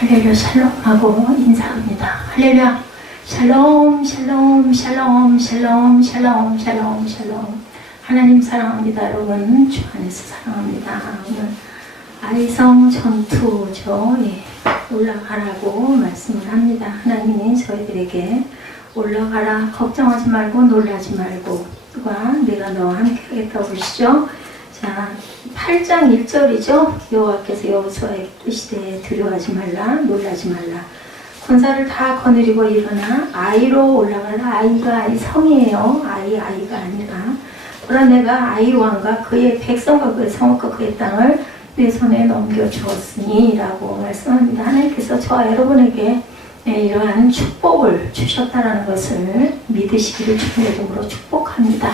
할렐루야 샬롬하고 인사합니다. 할렐루야 샬롬 샬롬 샬롬 샬롬 샬롬 샬롬 샬롬. 하나님 사랑합니다. 여러분 주 안에서 사랑합니다. 오늘 아이성 전투죠. 올라가라고 말씀을 합니다. 하나님이 저희들에게 올라가라, 걱정하지 말고 놀라지 말고 누가 내가 너와 함께 하겠다고 그러시죠. 자, 8장 1절이죠. 여호와께서 여호수아에게 이르시되 두려워하지 말라, 놀라지 말라. 군사를 다 거느리고 일어나 아이로 올라가라. 아이가 아이 성이에요. 아이가 아니라. 그러나 내가 아이 왕과 그의 백성과 그의 성읍과 그의 땅을 내 손에 넘겨주었으니 라고 말씀합니다. 하나님께서 저와 여러분에게 이러한 축복을 주셨다는 것을 믿으시기를 주님의 이름으로 축복합니다.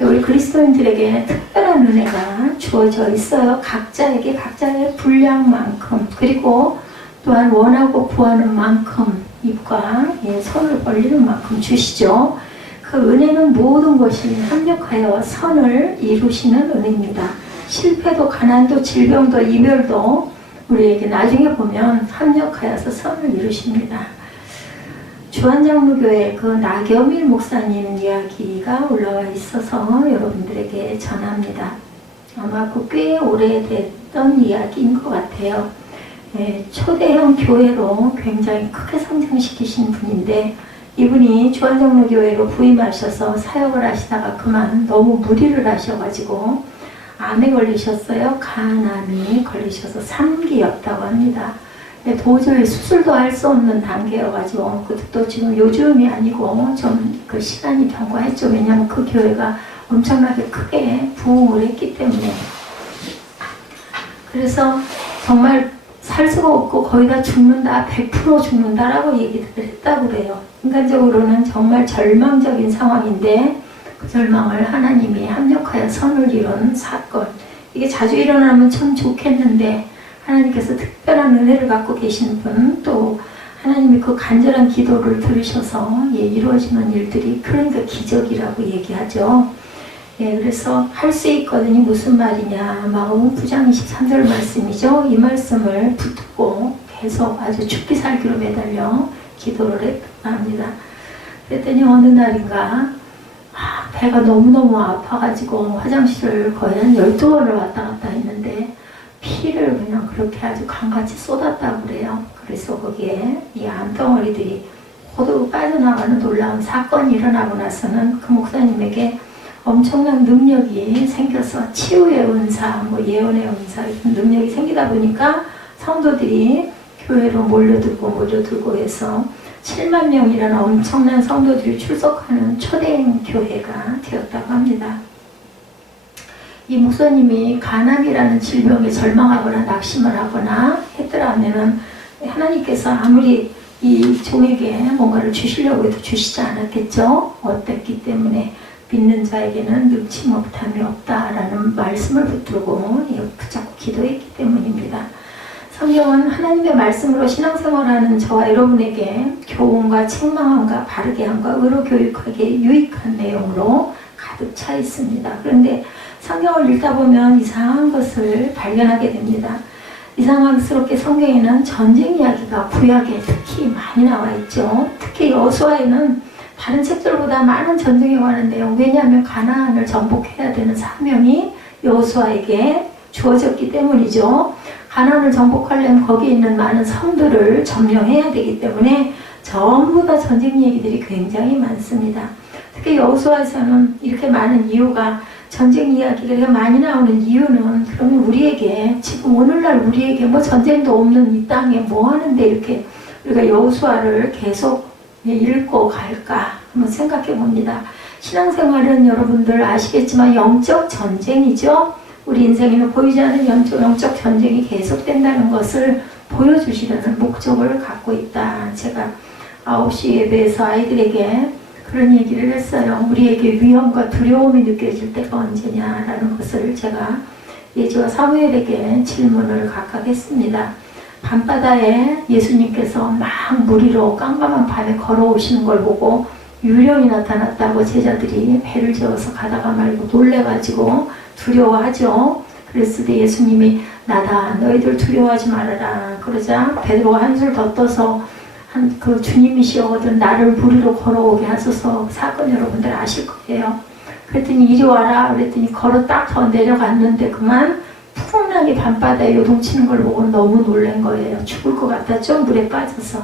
우리 그리스도인들에게 특별한 은혜가 주어져 있어요. 각자에게 각자의 분량만큼, 그리고 또한 원하고 구하는 만큼 입과 손을 벌리는 만큼 주시죠. 그 은혜는 모든 것이 합력하여 선을 이루시는 은혜입니다. 실패도 가난도 질병도 이별도 우리에게 나중에 보면 합력하여서 선을 이루십니다. 주한장로교회 그 나겸일 목사님 이야기가 올라와 있어서 여러분들에게 전합니다. 아마 그 꽤 오래됐던 이야기인 것 같아요. 초대형 교회로 굉장히 크게 성장시키신 분인데, 이분이 주한장로교회로 부임하셔서 사역을 하시다가 그만 너무 무리를 하셔가지고 암에 걸리셨어요. 간암이 걸리셔서 3기였다고 합니다. 도저히 수술도 할 수 없는 단계여가지고, 그것도 지금 요즘이 아니고 좀 그 시간이 경과했죠. 왜냐하면 그 교회가 엄청나게 크게 부흥을 했기 때문에. 그래서 정말 살 수가 없고 거의 다 죽는다, 100% 죽는다라고 얘기를 했다고 그래요. 인간적으로는 정말 절망적인 상황인데 그 절망을 하나님이 합력하여 선을 이룬 사건. 이게 자주 일어나면 참 좋겠는데 하나님께서 특별한 은혜를 갖고 계신 분, 또 하나님이 그 간절한 기도를 들으셔서 이루어지는 일들이, 그러니까 기적이라고 얘기하죠. 그래서 할 수 있거든요. 무슨 말이냐, 마가복음 9장 23절 말씀이죠. 이 말씀을 붙들고 계속 아주 죽기 살기로 매달려 기도를 했다고 합니다. 그랬더니 어느 날인가 배가 너무너무 아파가지고 화장실을 거의 한 12번을 왔다 갔다 했는데 피를 그냥 그렇게 아주 강같이 쏟았다고 그래요. 그래서 거기에 이 암덩어리들이 모두 빠져나가는 놀라운 사건이 일어나고 나서는 그 목사님에게 엄청난 능력이 생겨서 치유의 은사, 예언의 은사 이런 능력이 생기다 보니까 성도들이 교회로 몰려들고 해서 7만 명이라는 엄청난 성도들이 출석하는 초대형 교회가 되었다고 합니다. 이 목사님이 간암이라는 질병에 절망하거나 낙심을 하거나 했더라면 하나님께서 아무리 이 종에게 뭔가를 주시려고 해도 주시지 않았겠죠. 어땠기 때문에 믿는 자에게는 능치 못함이 없다라는 말씀을 붙들고 붙잡고 기도했기 때문입니다. 성경은 하나님의 말씀으로 신앙생활하는 저와 여러분에게 교훈과 책망함과 바르게 함과 의로 교육하기에 유익한 내용으로 가득 차 있습니다. 그런데 성경을 읽다 보면 이상한 것을 발견하게 됩니다. 이상스럽게 성경에는 전쟁 이야기가 구약에 특히 많이 나와 있죠. 특히 여호수아에는 다른 책들보다 많은 전쟁에 관한 내용, 왜냐하면 가나안을 정복해야 되는 사명이 여호수아에게 주어졌기 때문이죠. 가나안을 정복하려면 거기에 있는 많은 성들을 점령해야 되기 때문에 전부 다 전쟁 얘기들이 굉장히 많습니다. 특히 여호수아에서는 이렇게 많은 이유가, 전쟁 이야기가 많이 나오는 이유는, 그러면 우리에게 지금 오늘날 우리에게 전쟁도 없는 이 땅에 뭐 하는데 이렇게 우리가 여호수아를 계속 읽고 갈까 한번 생각해 봅니다. 신앙생활은 여러분들 아시겠지만 영적 전쟁이죠. 우리 인생에는 보이지 않는 영적 전쟁이 계속된다는 것을 보여주시려는 목적을 갖고 있다. 제가 9시 예배에서 아이들에게 그런 얘기를 했어요. 우리에게 위험과 두려움이 느껴질 때가 언제냐라는 것을 제가 예주와 사무엘에게 질문을 각각 했습니다. 밤바다에 예수님께서 막 무리로 깜깜한 밤에 걸어오시는 걸 보고 유령이 나타났다고 제자들이 배를 재워서 가다가 말고 놀래가지고 두려워하죠. 그랬을 때 예수님이 나다 너희들 두려워하지 말아라 그러자 베드로가 한술 더 떠서 그 주님이시거든 나를 무리로 걸어오게 하소서. 사건 여러분들 아실 거예요. 그랬더니 이리 와라 그랬더니 걸어 딱 더 내려갔는데 그만 푸른하게 밤바다에 요동치는 걸 보고 너무 놀란 거예요. 죽을 것 같았죠. 물에 빠져서.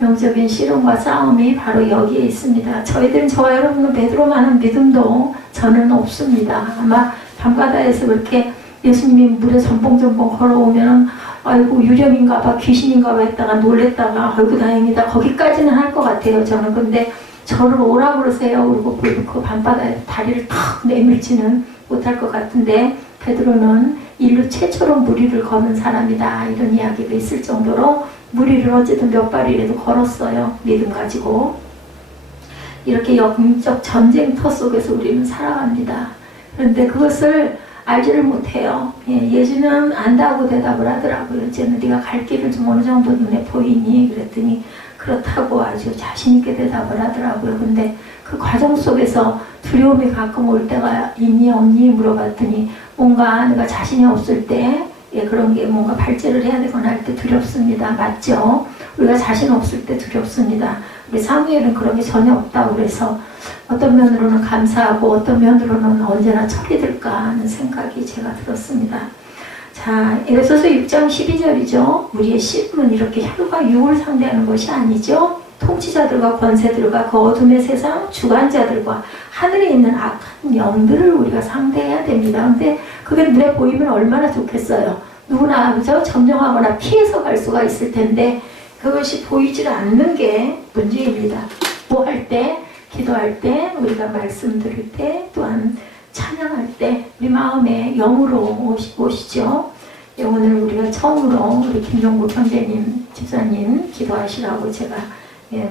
영적인 씨름과 싸움이 바로 여기에 있습니다. 저희들은 저와 여러분은 베드로만한 믿음도 저는 없습니다. 아마 밤바다에서 그렇게 예수님이 물에 전봉전봉 걸어오면 아이고 유령인가 봐 귀신인가 봐 했다가 놀랬다가 아이고 다행이다 거기까지는 할 것 같아요. 저는 근데 저를 오라 그러세요. 그리고 그 밤바다에 다리를 탁 내밀지는 못할 것 같은데 베드로는 인류 최초로 무리를 거는 사람이다 이런 이야기가 있을 정도로 무리를 어쨌든 몇 발이라도 걸었어요. 믿음 가지고. 이렇게 영적 전쟁터 속에서 우리는 살아갑니다. 그런데 그것을 알지를 못해요. 예수는 안다고 대답을 하더라고요. 이제는 네가 갈 길을 좀 어느 정도 눈에 보이니? 그랬더니 그렇다고 아주 자신있게 대답을 하더라고요. 근데 그 과정 속에서 두려움이 가끔 올 때가 있니 없니 물어봤더니 뭔가 내가 자신이 없을 때 그런 게 뭔가 발제를 해야 되거나 할 때 두렵습니다. 맞죠? 우리가 자신 없을 때 두렵습니다. 우리 사무엘은 그런 게 전혀 없다고 그래서 어떤 면으로는 감사하고 어떤 면으로는 언제나 처리될까 하는 생각이 제가 들었습니다. 자, 에베소서 6장 12절이죠. 우리의 씨름은 이렇게 혈과 육을 상대하는 것이 아니죠. 통치자들과 권세들과 그 어둠의 세상 주관자들과 하늘에 있는 악한 영들을 우리가 상대해야 됩니다. 근데 그게 눈에 보이면 얼마나 좋겠어요. 누구나 그죠? 점령하거나 피해서 갈 수가 있을 텐데 그것이 보이질 않는 게 문제입니다. 뭐 할 때, 기도할 때, 우리가 말씀 들을 때, 또한 찬양할 때 우리 마음에 영으로 오시죠. 오늘 우리가 처음으로 우리 김종국 형제님, 집사님 기도하시라고 제가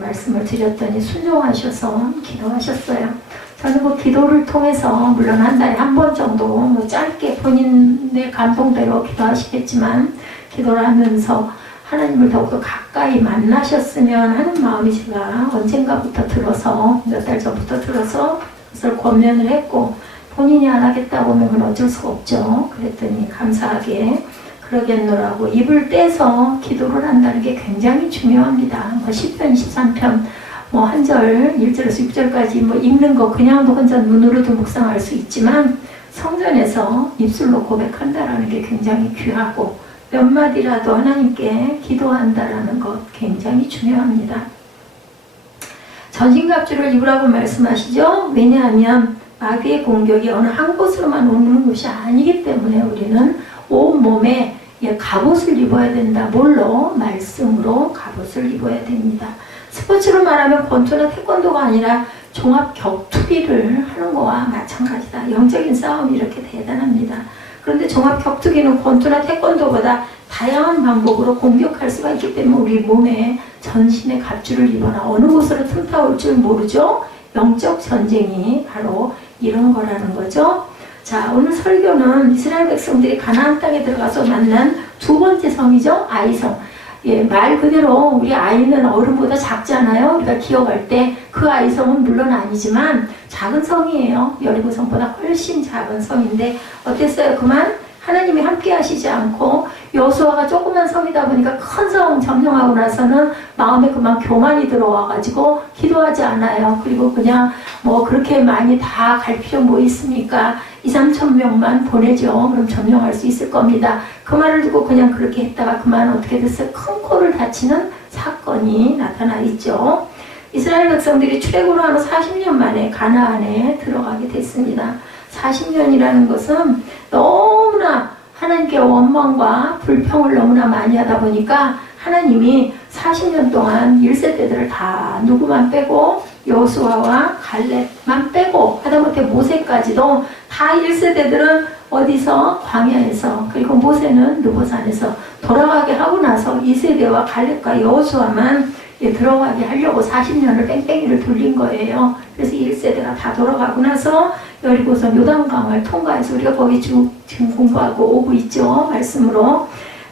말씀을 드렸더니 순종하셔서 기도하셨어요. 저는 그 기도를 통해서 물론 한 달에 한 번 정도 뭐 짧게 본인의 감동대로 기도하시겠지만 기도를 하면서 하나님을 더욱더 가까이 만나셨으면 하는 마음이 제가 언젠가부터 들어서 몇 달 전부터 들어서 그것을 권면을 했고 본인이 안 하겠다고 하면 그건 어쩔 수가 없죠. 그랬더니 감사하게 그러겠노라고 입을 떼서 기도를 한다는 게 굉장히 중요합니다. 뭐 10편, 23편 뭐 한 절, 1절에서 6절까지 뭐 읽는 거 그냥도 혼자 눈으로도 묵상할 수 있지만 성전에서 입술로 고백한다라는 게 굉장히 귀하고 몇 마디라도 하나님께 기도한다라는 것 굉장히 중요합니다. 전신갑주를 입으라고 말씀하시죠. 왜냐하면 마귀의 공격이 어느 한 곳으로만 오는 것이 아니기 때문에 우리는 온몸에 갑옷을 입어야 된다. 뭘로? 말씀으로 갑옷을 입어야 됩니다. 스포츠로 말하면 권투나 태권도가 아니라 종합 격투기를 하는 거와 마찬가지다. 영적인 싸움이 이렇게 대단합니다. 그런데 종합 격투기는 권투나 태권도보다 다양한 방법으로 공격할 수가 있기 때문에 우리 몸에 전신의 갑주를 입어라. 어느 곳으로 틈타 올 줄 모르죠. 영적 전쟁이 바로 이런 거라는 거죠. 자, 오늘 설교는 이스라엘 백성들이 가나안 땅에 들어가서 만난 두 번째 성이죠. 아이성. 말 그대로 우리 아이는 어른보다 작잖아요. 우리가 기억할 때 그 아이성은 물론 아니지만 작은 성이에요. 여리고성보다 훨씬 작은 성인데 어땠어요? 그만 하나님이 함께 하시지 않고 여호수아가 조그만 성이다 보니까 큰 성 점령하고 나서는 마음에 그만 교만이 들어와가지고 기도하지 않아요. 그리고 그냥 뭐 그렇게 많이 다 갈 필요 뭐 있습니까? 2-3천 명만 보내죠. 그럼 점령할 수 있을 겁니다. 그 말을 듣고 그냥 그렇게 했다가 그만 어떻게 됐어요? 큰 코를 다치는 사건이 나타나 있죠. 이스라엘 백성들이 출애굽을 하고 40년 만에 가나안에 들어가게 됐습니다. 40년이라는 것은 너무나 하나님께 원망과 불평을 너무나 많이 하다 보니까 하나님이 40년 동안 1세대들을 다 누구만 빼고 여호수아와 갈렙만 빼고 하다못해 모세까지도 다 1세대들은 어디서? 광야에서 그리고 모세는 느보산에서 돌아가게 하고 나서 2세대와 갈렙과 여호수아만 들어가게 하려고 40년을 뺑뺑이를 돌린 거예요. 그래서 1세대가 다 돌아가고 나서 여리고성 요단강을 통과해서 우리가 거기 지금 공부하고 오고 있죠. 말씀으로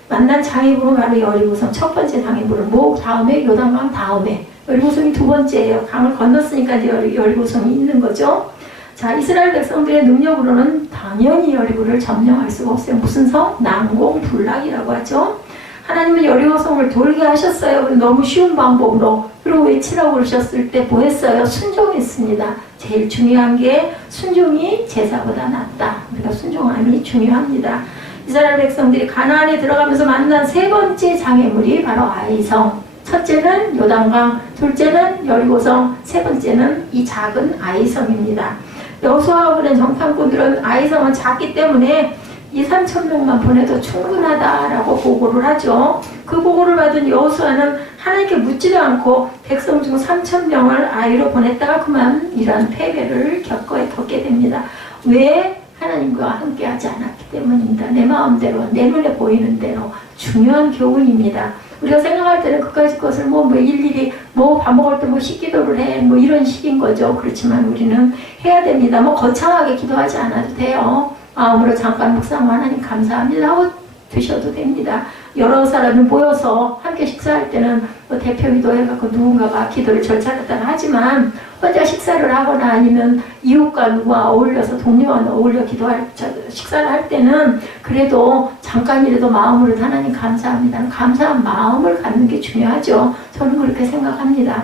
만난 장애물은 바로 여리고성 첫 번째 장애물은 뭐 다음에 요단강 다음에 여리고성이 두 번째예요. 강을 건넜으니까 이제 여리고성이 있는 거죠. 자, 이스라엘 백성들의 능력으로는 당연히 여리고를 점령할 수가 없어요. 무슨 성? 난공불락이라고 하죠. 하나님은 여리고성을 돌게 하셨어요. 너무 쉬운 방법으로. 그리고 외치라고 그러셨을 때 뭐 했어요? 순종했습니다. 제일 중요한 게 순종이 제사보다 낫다. 그러니까 순종함이 중요합니다. 이스라엘 백성들이 가나안에 들어가면서 만난 세 번째 장애물이 바로 아이성. 첫째는 요단강, 둘째는 여리고성, 세 번째는 이 작은 아이성입니다. 여호수아가 보낸 정탐꾼들은 아이성은 작기 때문에 2,000~3,000명만 보내도 충분하다라고 보고를 하죠. 그 보고를 받은 여호수아는 하나님께 묻지도 않고 백성 중 3,000명을 아이로 보냈다가 그만 이러한 패배를 겪게 됩니다. 왜? 하나님과 함께하지 않았기 때문입니다. 내 마음대로, 내 눈에 보이는 대로. 중요한 교훈입니다. 우리가 생각할 때는 그까짓 것을 일일이 밥 먹을 때 식기도를 해 이런 식인 거죠. 그렇지만 우리는 해야 됩니다. 거창하게 기도하지 않아도 돼요. 마음으로 잠깐 묵상하고 하나님 감사합니다 하고 드셔도 됩니다. 여러 사람이 모여서 함께 식사할 때는 대표 기도해갖고 누군가가 기도를 절차했다가 하지만 혼자 식사를 하거나 아니면 이웃과 누구와 어울려서 동료와 어울려 식사를 할 때는 그래도 잠깐이라도 마음으로 하나님 감사합니다. 감사한 마음을 갖는 게 중요하죠. 저는 그렇게 생각합니다.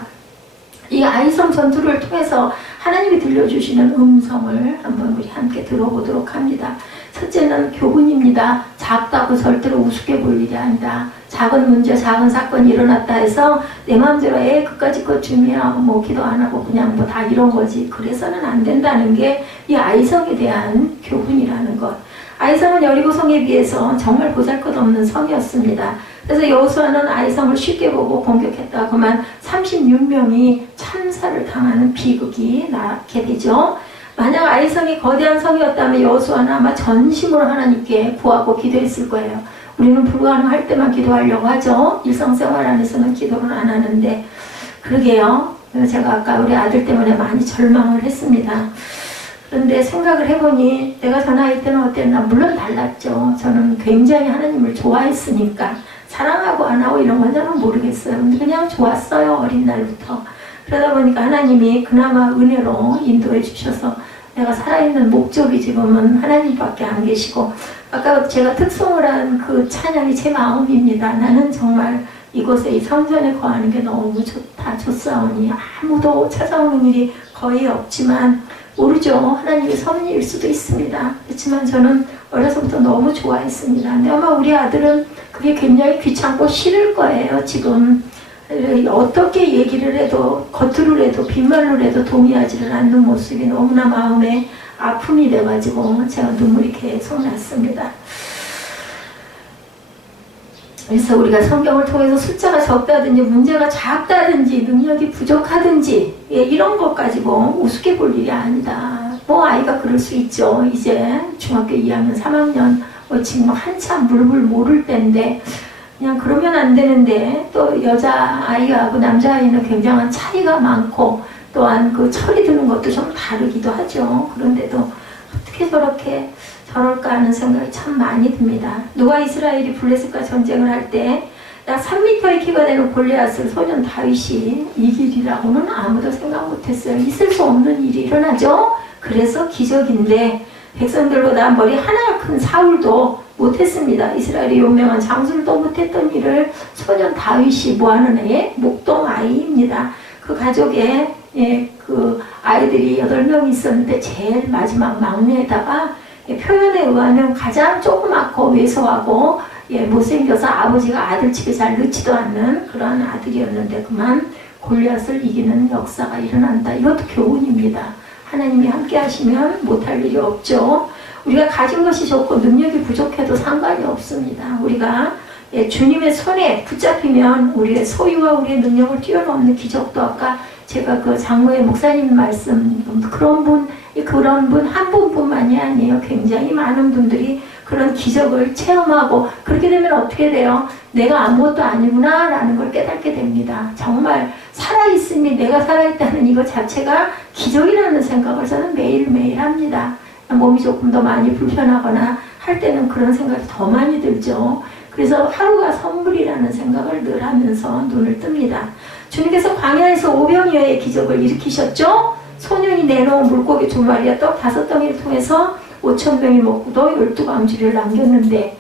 이 아이성 전투를 통해서 하나님이 들려주시는 음성을 한번 우리 함께 들어보도록 합니다. 첫째는 교훈입니다. 작다고 절대로 우습게 볼 일이 아니다. 작은 문제, 작은 사건이 일어났다 해서 내 마음대로 그까짓 것 준비하고 기도 안 하고 그냥 다 이런 거지. 그래서는 안 된다는 게 이 아이성에 대한 교훈이라는 것. 아이성은 여리고성에 비해서 정말 보잘것없는 성이었습니다. 그래서 여호수아는 아이성을 쉽게 보고 공격했다. 그만 36명이 참사를 당하는 비극이 낳게 되죠. 만약 아이성이 거대한 성이었다면 여호수아는 아마 전심으로 하나님께 구하고 기도했을 거예요. 우리는 불가능할 때만 기도하려고 하죠. 일상생활 안에서는 기도를 안 하는데 그러게요. 제가 아까 우리 아들 때문에 많이 절망을 했습니다. 그런데 생각을 해보니 내가 저 나이 때는 어땠나? 물론 달랐죠. 저는 굉장히 하나님을 좋아했으니까 사랑하고 안 하고 이런 건 저는 모르겠어요. 근데 그냥 좋았어요. 어린 날부터. 그러다 보니까 하나님이 그나마 은혜로 인도해 주셔서 내가 살아있는 목적이 지금은 하나님밖에 안 계시고 아까 제가 특송을 한 그 찬양이 제 마음입니다. 나는 정말 이곳에 이 성전에 거하는 게 너무 좋다. 좋사오니 아무도 찾아오는 일이 거의 없지만 모르죠. 하나님의 섭리일 수도 있습니다. 그렇지만 저는 어려서부터 너무 좋아했습니다. 근데 아마 우리 아들은 그게 굉장히 귀찮고 싫을 거예요. 지금 어떻게 얘기를 해도 겉으로 해도 빈말로 해도 동의하지를 않는 모습이 너무나 마음에 아픔이 돼가지고 제가 눈물이 계속 났습니다. 그래서 우리가 성경을 통해서 숫자가 적다든지 문제가 작다든지 능력이 부족하든지 이런 것 가지고 우습게 볼 일이 아니다. 아이가 그럴 수 있죠. 이제 중학교 2학년 3학년 지금 한참 물불 모를 때인데 그냥 그러면 안 되는데 또 여자아이하고 남자아이는 굉장한 차이가 많고 또한 그 철이 드는 것도 좀 다르기도 하죠. 그런데도 어떻게 저럴까 하는 생각이 참 많이 듭니다. 누가 이스라엘이 블레셋과 전쟁을 할 때 약 3m의 키가 되는 골리앗을 소년 다윗이 이기리라고는 아무도 생각 못했어요. 있을 수 없는 일이 일어나죠. 그래서 기적인데 백성들보다 머리 하나 큰 사울도 못했습니다. 이스라엘의 유명한 장술도 못했던 일을 소년 다윗이 뭐하는 애의 목동 아이입니다. 그 가족에 그 아이들이 8명이 있었는데 제일 마지막 막내에다가 표현에 의하면 가장 조그맣고 왜소하고 못생겨서 아버지가 아들 집에 잘 넣지도 않는 그런 아들이었는데 그만 골리앗을 이기는 역사가 일어난다. 이것도 교훈입니다. 하나님이 함께 하시면 못할 일이 없죠. 우리가 가진 것이 좋고 능력이 부족해도 상관이 없습니다. 우리가 주님의 손에 붙잡히면 우리의 소유와 우리의 능력을 뛰어넘는 기적도 아까 제가 그 장로의 목사님 말씀 그런 분 한 분뿐만이 아니에요. 굉장히 많은 분들이 그런 기적을 체험하고 그렇게 되면 어떻게 돼요? 내가 아무것도 아니구나 라는 걸 깨닫게 됩니다. 정말 살아있음이 내가 살아있다는 이것 자체가 기적이라는 생각을 저는 매일매일 합니다. 몸이 조금 더 많이 불편하거나 할 때는 그런 생각이 더 많이 들죠. 그래서 하루가 선물이라는 생각을 늘 하면서 눈을 뜹니다. 주님께서 광야에서 오병이어의 기적을 일으키셨죠? 소년이 내놓은 물고기 2마리와 떡 5덩이를 통해서 5,000명이 먹고도 12광주리를 남겼는데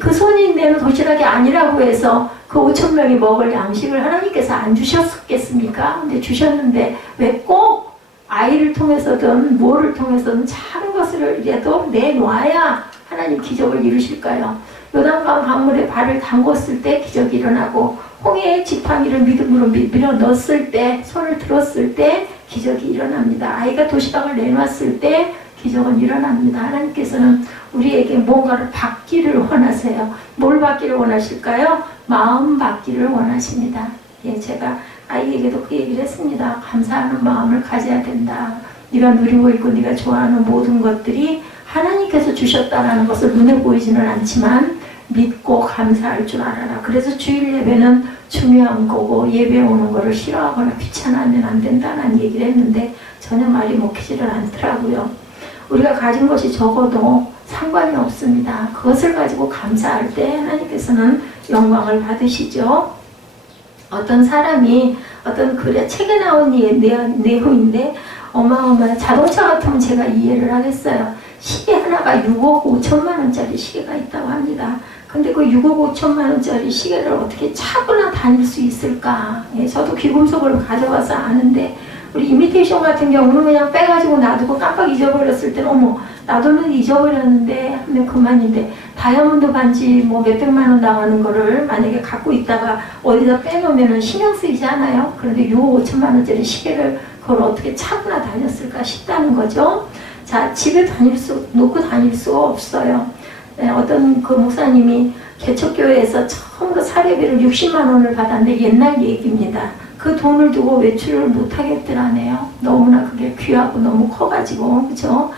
그 손이 내는 도시락이 아니라고 해서 그 5,000명이 먹을 양식을 하나님께서 안 주셨겠습니까? 근데 주셨는데 왜 꼭 아이를 통해서든 뭐를 통해서든 작은 것을이라도 내놔야 하나님 기적을 이루실까요? 요단강 강물에 발을 담궜을 때 기적이 일어나고 홍해의 지팡이를 믿음으로 밀어 넣었을 때, 손을 들었을 때 기적이 일어납니다. 아이가 도시락을 내놨을 때 기적은 일어납니다. 하나님께서는 우리에게 뭔가를 받기를 원하세요. 뭘 받기를 원하실까요? 마음 받기를 원하십니다. 예, 제가 아이에게도 그 얘기를 했습니다. 감사하는 마음을 가져야 된다. 네가 누리고 있고 네가 좋아하는 모든 것들이 하나님께서 주셨다는 것을 눈에 보이지는 않지만 믿고 감사할 줄 알아라. 그래서 주일 예배는 중요한 거고 예배 오는 거를 싫어하거나 귀찮아하면 안 된다는 얘기를 했는데 전혀 말이 먹히지를 않더라고요. 우리가 가진 것이 적어도 상관이 없습니다. 그것을 가지고 감사할 때 하나님께서는 영광을 받으시죠. 어떤 사람이 어떤 글에 책에 나온 내용인데 어마어마한 자동차 같으면 제가 이해를 하겠어요. 시계 하나가 6억 5천만 원짜리 시계가 있다고 합니다. 근데 그 6억 5천만 원짜리 시계를 어떻게 차거나 다닐 수 있을까? 예, 저도 귀금속을 가져와서 아는데 우리 이미테이션 같은 경우는 그냥 빼가지고 놔두고 깜빡 잊어버렸을 때는 어머 나도는 잊어버렸는데 하면 그만인데 다이아몬드 반지 뭐 몇백만 원 나가는 거를 만약에 갖고 있다가 어디다 빼놓으면 신경 쓰이잖아요. 그런데 6억 5천만 원짜리 시계를 그걸 어떻게 차거나 다녔을까 싶다는 거죠. 자, 집에 놓고 다닐 수가 없어요. 네, 어떤 그 목사님이 개척교회에서 처음으로 사례비를 60만 원을 받았는데 옛날 얘기입니다. 그 돈을 두고 외출을 못 하겠더라네요. 너무나 그게 귀하고 너무 커가지고, 그죠?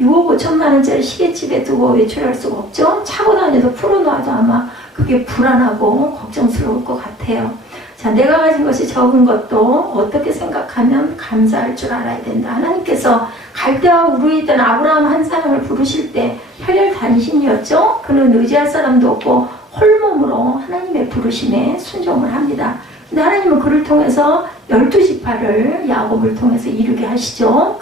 6억 5천만 원짜리 시계집에 두고 외출할 수가 없죠? 차고 다녀도 풀어놔도 아마 그게 불안하고 걱정스러울 것 같아요. 자, 내가 가진 것이 적은 것도 어떻게 생각하면 감사할 줄 알아야 된다. 하나님께서 갈대와 우르에 있던 아브라함 한 사람을 부르실 때 혈혈단신이었죠? 그는 의지할 사람도 없고 홀몸으로 하나님의 부르심에 순종을 합니다. 근데 하나님은 그를 통해서 12지파를 야곱을 통해서 이루게 하시죠.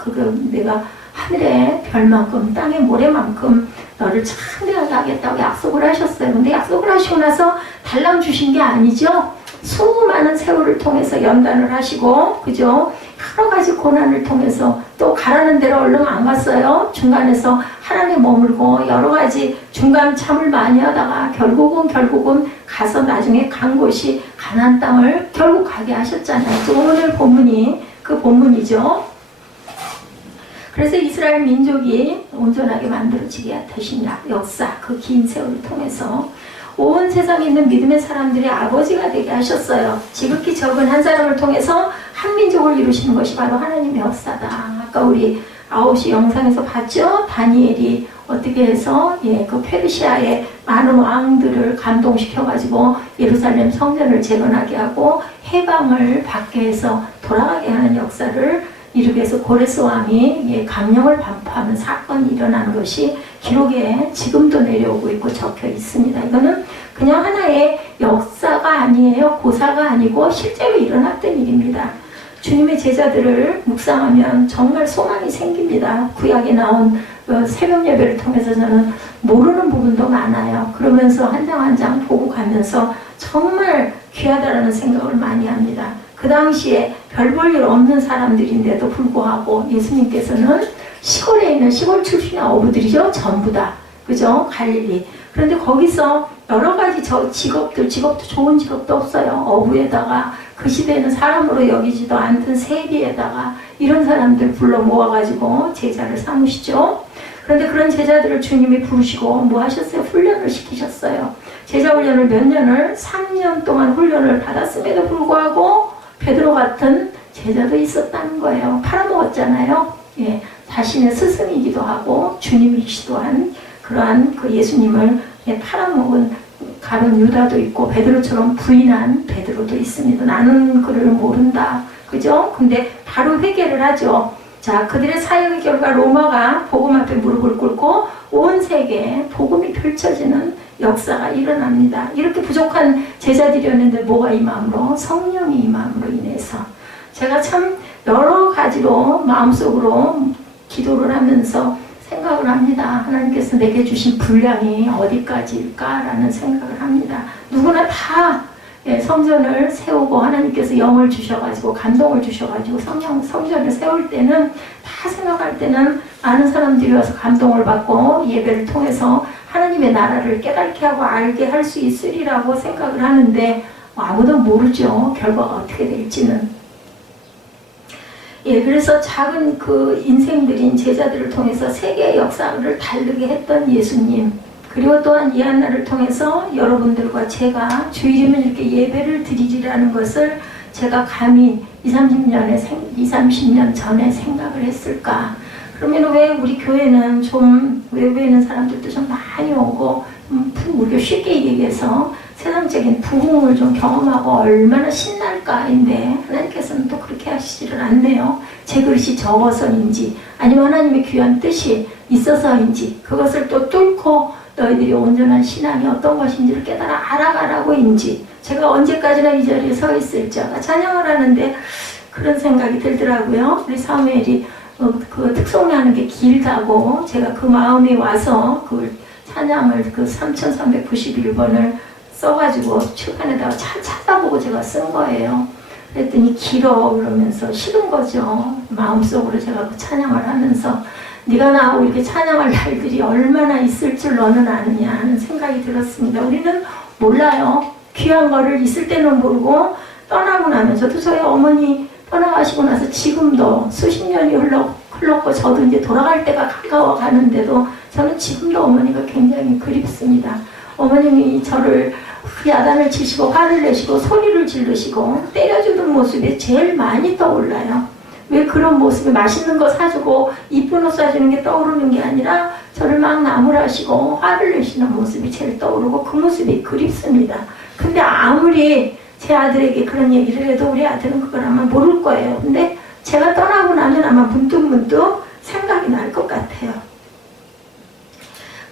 내가 하늘의 별만큼 땅의 모래만큼 너를 창대하게 하겠다고 약속을 하셨어요. 근데 약속을 하시고 나서 달랑 주신 게 아니죠. 수많은 세월을 통해서 연단을 하시고, 그죠? 여러 가지 고난을 통해서 또 가라는 대로 얼른 안 갔어요. 중간에서 하나님 머물고 여러 가지 중간 참을 많이 하다가 결국은 가서 나중에 간 곳이 가나안 땅을 결국 가게 하셨잖아요. 또 오늘 본문이 그 본문이죠. 그래서 이스라엘 민족이 온전하게 만들어지게 되신 역사, 그 긴 세월을 통해서 온 세상에 있는 믿음의 사람들의 아버지가 되게 하셨어요. 지극히 적은 한 사람을 통해서 한 민족을 이루시는 것이 바로 하나님의 역사다. 아까 우리 9시 영상에서 봤죠? 다니엘이 어떻게 해서 그 페르시아의 많은 왕들을 감동시켜가지고 예루살렘 성전을 재건하게 하고 해방을 받게 해서 돌아가게 하는 역사를 이렇게 해서 고레스 왕이 강령을 반포하는 사건이 일어나는 것이 기록에 지금도 내려오고 있고 적혀 있습니다. 이거는 그냥 하나의 역사가 아니에요. 고사가 아니고 실제로 일어났던 일입니다. 주님의 제자들을 묵상하면 정말 소망이 생깁니다. 구약에 나온 새벽 예배를 통해서 저는 모르는 부분도 많아요. 그러면서 한 장 한 장 보고 가면서 정말 귀하다라는 생각을 많이 합니다. 그 당시에 별 볼 일 없는 사람들인데도 불구하고 예수님께서는 시골에 있는 시골 출신의 어부들이죠. 전부 다. 그죠? 갈릴리. 그런데 거기서 여러 가지 직업도 좋은 직업도 없어요. 어부에다가 그 시대에는 사람으로 여기지도 않던 세리에다가 이런 사람들 불러 모아가지고 제자를 삼으시죠. 그런데 그런 제자들을 주님이 부르시고 뭐 하셨어요? 훈련을 시키셨어요. 제자 훈련을 몇 년을? 3년 동안 훈련을 받았음에도 불구하고 베드로 같은 제자도 있었다는 거예요. 팔아먹었잖아요. 예, 자신의 스승이기도 하고 주님이시기도 한 그러한 그 예수님을 팔아먹은 가룟 유다도 있고 베드로처럼 부인한 베드로도 있습니다. 나는 그를 모른다. 그죠? 근데 바로 회개를 하죠. 자, 그들의 사역의 결과 로마가 복음 앞에 무릎을 꿇고 온 세계에 복음이 펼쳐지는 역사가 일어납니다. 이렇게 부족한 제자들이었는데 뭐가 임함으로? 성령이 임함으로 인해서. 제가 참 여러 가지로 마음속으로 기도를 하면서 생각을 합니다. 하나님께서 내게 주신 분량이 어디까지일까라는 생각을 합니다. 누구나 다 성전을 세우고 하나님께서 영을 주셔가지고 감동을 주셔가지고 성전을 세울 때는 다 생각할 때는 많은 사람들이 와서 감동을 받고 예배를 통해서 하나님의 나라를 깨닫게 하고 알게 할 수 있으리라고 생각을 하는데 아무도 모르죠. 결과가 어떻게 될지는. 그래서 작은 그 인생들인 제자들을 통해서 세계의 역사를 다르게 했던 예수님, 그리고 또한 이 한날을 통해서 여러분들과 제가 주일이면 이렇게 예배를 드리리라는 것을 제가 감히 30년 전에 생각을 했을까? 그러면 왜 우리 교회는 좀 외부에 있는 사람들도 좀 많이 오고 우리가 쉽게 얘기해서 세상적인 부흥을 좀 경험하고 얼마나 신날까인데 하나님께서는 또 그렇게 하시지를 않네요. 제 그릇이 적어서인지 아니면 하나님의 귀한 뜻이 있어서인지 그것을 또 뚫고 너희들이 온전한 신앙이 어떤 것인지를 깨달아 알아가라고인지 제가 언제까지나 이 자리에 서 있을지 찬양을 하는데 그런 생각이 들더라고요. 우리 사무엘이 그 특송하는 게 길다고 제가 그 마음이 와서 그 찬양을 그 3391번을 써가지고 출판에다가 찾아보고 제가 쓴 거예요. 그랬더니 길어 그러면서 싫은 거죠. 마음속으로 제가 그 찬양을 하면서 네가 나하고 이렇게 찬양할 날들이 얼마나 있을 줄 너는 아느냐 하는 생각이 들었습니다. 우리는 몰라요. 귀한 거를 있을 때는 모르고 떠나고 나면 저도 저희 어머니 떠나가시고 나서 지금도 수십 년이 흘렀고 저도 이제 돌아갈 때가 가까워 가는데도 저는 지금도 어머니가 굉장히 그립습니다. 어머님이 저를 야단을 치시고 화를 내시고 소리를 지르시고 때려주는 모습이 제일 많이 떠올라요. 왜 그런 모습이 맛있는 거 사주고 이쁜 옷 사주는 게 떠오르는 게 아니라 저를 막 나무라시고 화를 내시는 모습이 제일 떠오르고 그 모습이 그립습니다. 근데 아무리 제 아들에게 그런 얘기를 해도 우리 아들은 그걸 아마 모를 거예요. 근데 제가 떠나고 나면 아마 문득문득 생각이 날 것 같아요.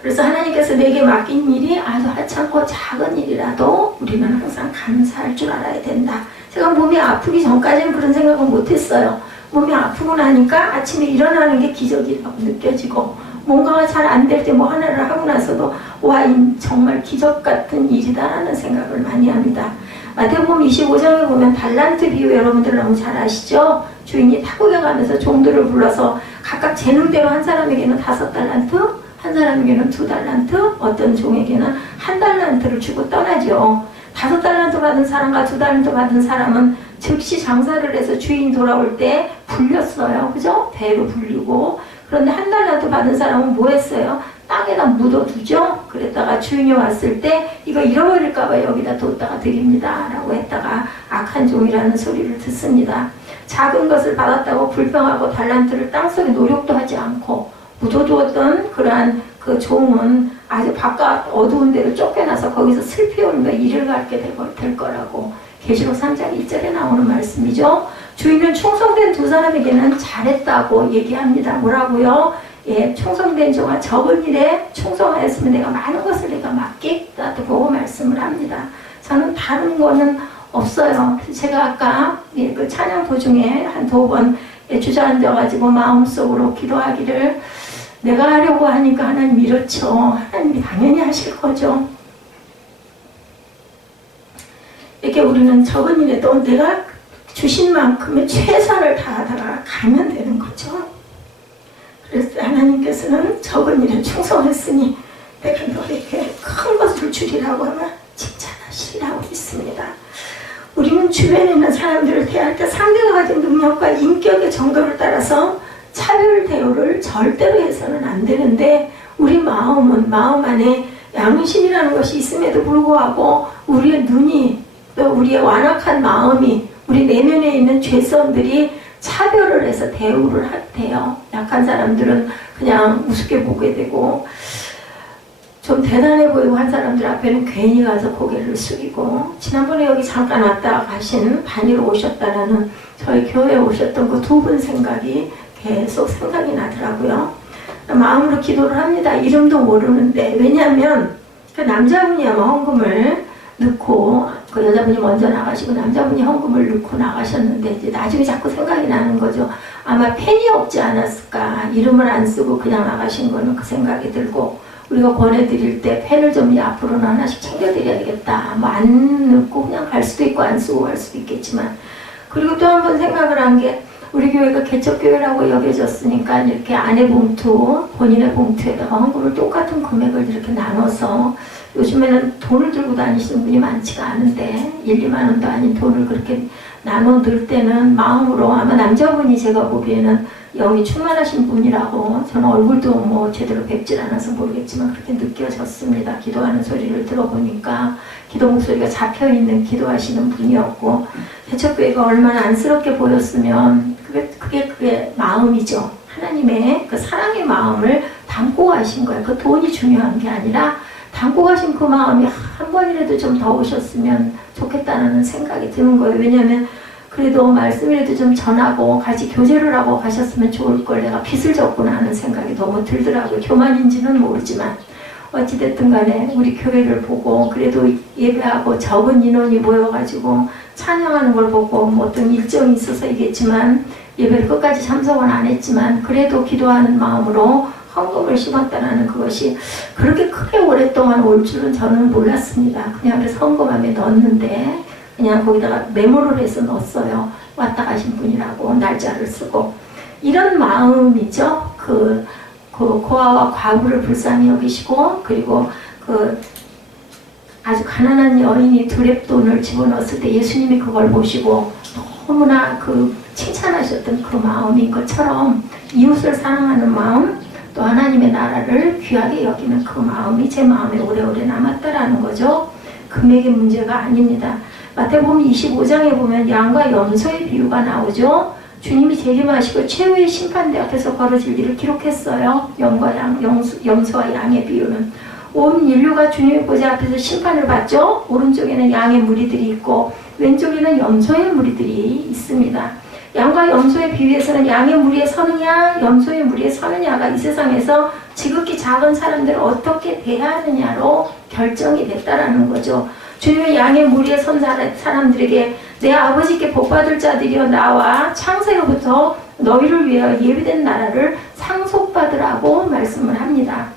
그래서 하나님께서 내게 맡긴 일이 아주 하찮고 작은 일이라도 우리는 항상 감사할 줄 알아야 된다. 제가 몸이 아프기 전까지는 그런 생각은 못했어요. 몸이 아프고 나니까 아침에 일어나는 게 기적이라고 느껴지고 뭔가가 잘 안 될 때 뭐 하나를 하고 나서도 와, 정말 기적 같은 일이다라는 생각을 많이 합니다. 마태복음 25장에 보면 달란트 비유 여러분들 너무 잘 아시죠? 주인이 타국에 가면서 종들을 불러서 각각 재능대로 한 사람에게는 5달란트, 한 사람에게는 2달란트, 어떤 종에게는 1달란트를 주고 떠나죠. 5달란트 받은 사람과 2달란트 받은 사람은 즉시 장사를 해서 주인 돌아올 때 불렸어요. 그죠? 배로 불리고. 그런데 1달란트 받은 사람은 뭐 했어요? 땅에다 묻어두죠? 그랬다가 주인이 왔을 때 이거 잃어버릴까봐 여기다 뒀다가 드립니다. 라고 했다가 악한 종이라는 소리를 듣습니다. 작은 것을 받았다고 불평하고 달란트를 땅속에 노력도 하지 않고 묻어두었던 그러한 그 종은 아주 바깥 어두운 데로 쫓겨나서 거기서 슬피 울며 이를 갖게 될 거라고 계시록 3장 1절에 나오는 말씀이죠. 주인은 충성된 2사람에게는 잘했다고 얘기합니다. 뭐라고요? 충성된 종아 적은 일에 충성하였으면 내가 많은 것을 내가 맡겠다고 말씀을 합니다. 저는 다른 거는 없어요. 제가 아까 그 찬양 도중에 한 2번 주저앉아가지고 마음속으로 기도하기를 내가 하려고 하니까 하나님 이렇죠. 하나님이 당연히 하실 거죠. 이렇게 우리는 적은 일에도 내가 주신 만큼의 최선을 다하다가 가면 되는 거죠. 그래서 하나님께서는 적은 일에 충성했으니 내가 너에게 큰 것을 주리라고 하면 칭찬하시리라고 있습니다. 우리는 주변에 있는 사람들을 대할 때 상대가 가진 능력과 인격의 정도를 따라서 차별 대우를 절대로 해서는 안 되는데 우리 마음은 마음 안에 양심이라는 것이 있음에도 불구하고 우리의 눈이 또 우리의 완악한 마음이 우리 내면에 있는 죄성들이 차별을 해서 대우를 할때요. 약한 사람들은 그냥 우습게 보게 되고 좀 대단해 보이고 한 사람들 앞에는 괜히 가서 고개를 숙이고 지난번에 여기 잠깐 왔다 가신 반이로 오셨다라는 저희 교회에 오셨던 그 2분 생각이 계속 생각이 나더라고요. 마음으로 기도를 합니다. 이름도 모르는데 왜냐하면 그 남자분이 아마 헌금을 넣고 그 여자분이 먼저 나가시고 남자분이 헌금을 넣고 나가셨는데 이제 나중에 자꾸 생각이 나는 거죠. 아마 펜이 없지 않았을까. 이름을 안 쓰고 그냥 나가신 거는 그 생각이 들고, 우리가 권해드릴 때 펜을 좀 앞으로는 하나씩 챙겨드려야겠다. 뭐 안 넣고 그냥 갈 수도 있고 안 쓰고 갈 수도 있겠지만. 그리고 또 한 번 생각을 한 게, 우리 교회가 개척교회라고 여겨졌으니까 이렇게 아내 봉투, 본인의 봉투에다가 헌금을 똑같은 금액을 이렇게 나눠서, 요즘에는 돈을 들고 다니시는 분이 많지가 않은데 1, 2만 원도 아닌 돈을 그렇게 나눠 들 때는 마음으로, 아마 남자분이 제가 보기에는 영이 충만하신 분이라고, 저는 얼굴도 뭐 제대로 뵙질 않아서 모르겠지만 그렇게 느껴졌습니다. 기도하는 소리를 들어보니까 기도 목소리가 잡혀있는 기도하시는 분이었고, 개척교회가 얼마나 안쓰럽게 보였으면 그게 마음이죠. 하나님의 그 사랑의 마음을 담고 가신 거예요. 그 돈이 중요한 게 아니라 담고 가신 그 마음이 한 번이라도 좀 더 오셨으면 좋겠다는 생각이 드는 거예요. 왜냐하면 그래도 말씀이라도 좀 전하고 같이 교제를 하고 가셨으면 좋을 걸 내가 빚을 졌구나 하는 생각이 너무 들더라고요. 교만인지는 모르지만 어찌됐든 간에 우리 교회를 보고 그래도 예배하고 적은 인원이 모여가지고 찬양하는 걸 보고 뭐 어떤 일정이 있어서이겠지만 예배를 끝까지 참석은 안 했지만 그래도 기도하는 마음으로 헌금을 심었다는 그것이 그렇게 크게 오랫동안 올 줄은 저는 몰랐습니다. 그냥 그래서 헌금함에 넣었는데 그냥 거기다가 메모를 해서 넣었어요. 왔다 가신 분이라고 날짜를 쓰고. 이런 마음이죠. 그 고아와 과부를 불쌍히 여기시고, 그리고 그 아주 가난한 여인이 두렙돈을 집어넣었을 때 예수님이 그걸 보시고 너무나 그 칭찬하셨던 그 마음인 것처럼 이웃을 사랑하는 마음, 또 하나님의 나라를 귀하게 여기는 그 마음이 제 마음에 오래오래 남았다라는 거죠. 금액의 문제가 아닙니다. 마태복음 25장에 보면 양과 염소의 비유가 나오죠. 주님이 재림하시고 최후의 심판대 앞에서 벌어질 일을 기록했어요. 염과 양, 염소와 양의 비유는. 온 인류가 주님의 보좌 앞에서 심판을 받죠. 오른쪽에는 양의 무리들이 있고 왼쪽에는 염소의 무리들이 있습니다. 양과 염소의 비유에서는 양의 무리에 서느냐 염소의 무리에 서느냐가 이 세상에서 지극히 작은 사람들을 어떻게 대하느냐로 결정이 됐다라는 거죠. 주님은 양의 무리에 선 사람들에게 내 아버지께 복받을 자들이여 나와 창세로부터 너희를 위하여 예비된 나라를 상속받으라고 말씀을 합니다.